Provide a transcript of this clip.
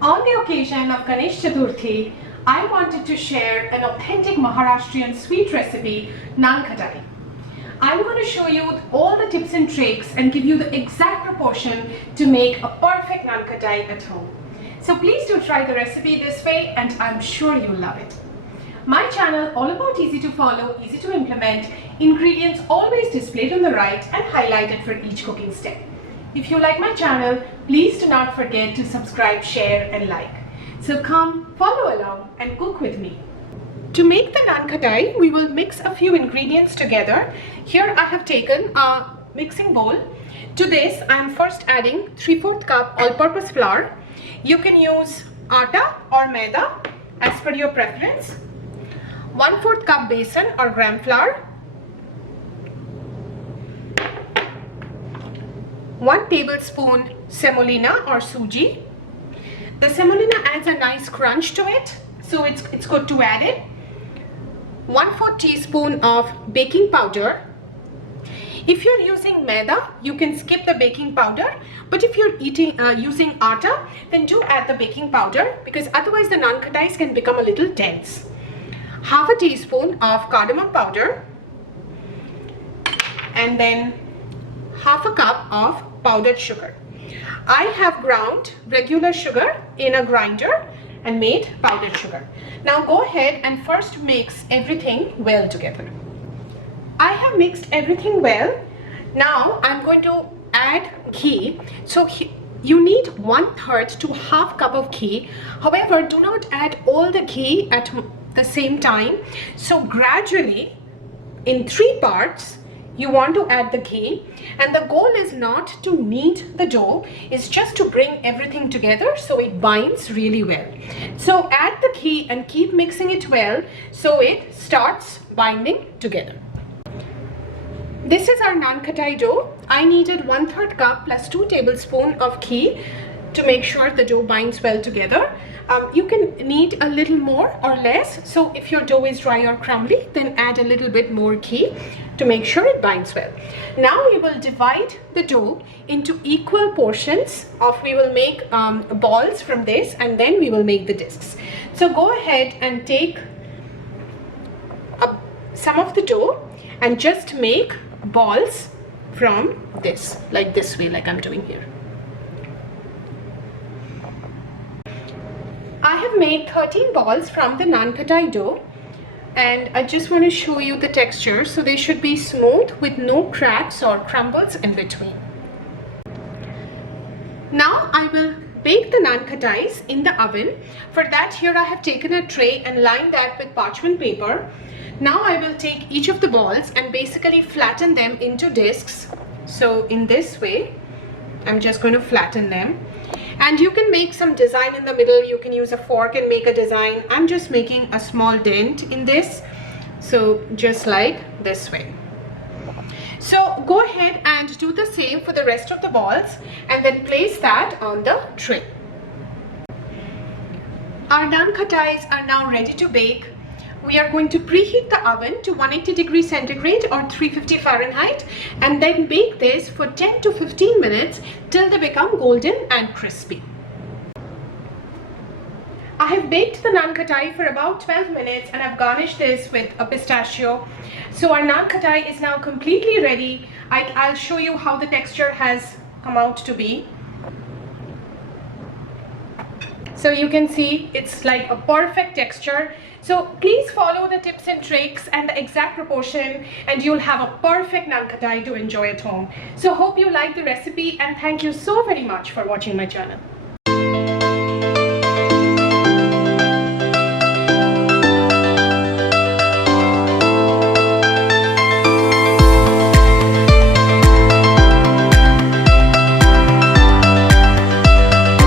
On the occasion of Ganesh Chaturthi, I wanted to share an authentic Maharashtrian sweet recipe, Nan khatai. I'm going to show you all the tips and tricks and give you the exact proportion to make a perfect Nan khatai at home. So please do try the recipe this way and I'm sure you'll love it. My channel, all about easy to follow, easy to implement, ingredients always displayed on the right and highlighted for each cooking step. If you like my channel, please do not forget to subscribe, share and like. So come, follow along and cook with me. To make the Nan khatai, we will mix a few ingredients together. Here I have taken a mixing bowl. To this, I am first adding 3/4 cup all-purpose flour. You can use atta or maida as per your preference. 1/4 cup besan or gram flour. 1 tablespoon semolina or suji. The semolina adds a nice crunch to it, so it's good to add it. 1/4 teaspoon of baking powder. If you're using maida, you can skip the baking powder, but if you're using atta, then do add the baking powder because otherwise the Nan khatais can become a little dense. 1/2 teaspoon of cardamom powder and then 1/2 cup of powdered sugar. I have ground regular sugar in a grinder and made powdered sugar. Now go ahead and first mix everything well together. I have mixed everything well. Now I'm going to add ghee. So you need 1/3 to 1/2 cup of ghee. However, do not add all the ghee at the same time. So gradually in 3 parts you want to add the ghee, and the goal is not to knead the dough, it's just to bring everything together so it binds really well. So add the ghee and keep mixing it well so it starts binding together. This is our Nan khatai dough. I needed 1/3 cup plus 2 tablespoons of ghee to make sure the dough binds well together. You can knead a little more or less, so if your dough is dry or crumbly, then add a little bit more ghee to make sure it binds well. Now we will divide the dough into equal portions we will make balls from this, and then we will make the discs. So go ahead and take some of the dough and just make balls from this, like this way, like I'm doing here. I have made 13 balls from the Nan khatai dough, and I just want to show you the texture. So they should be smooth with no cracks or crumbles in between. Now I will bake the Nan khatais in the oven. For that, here I have taken a tray and lined that with parchment paper. Now I will take each of the balls and basically flatten them into discs. So in this way, I'm just going to flatten them. And you can make some design in the middle. You can use a fork and make a design. I'm just making a small dent in this. So just like this way. So go ahead and do the same for the rest of the balls and then place that on the tray. Our Nan khatais are now ready to bake. We are going to preheat the oven to 180 degrees centigrade or 350 Fahrenheit and then bake this for 10 to 15 minutes till they become golden and crispy. I have baked the Nan khatai for about 12 minutes and I've garnished this with a pistachio. So our Nan khatai is now completely ready. I'll show you how the texture has come out to be. So you can see it's like a perfect texture. So please follow the tips and tricks and the exact proportion and you'll have a perfect Nan khatai to enjoy at home. So hope you like the recipe and thank you so very much for watching my channel.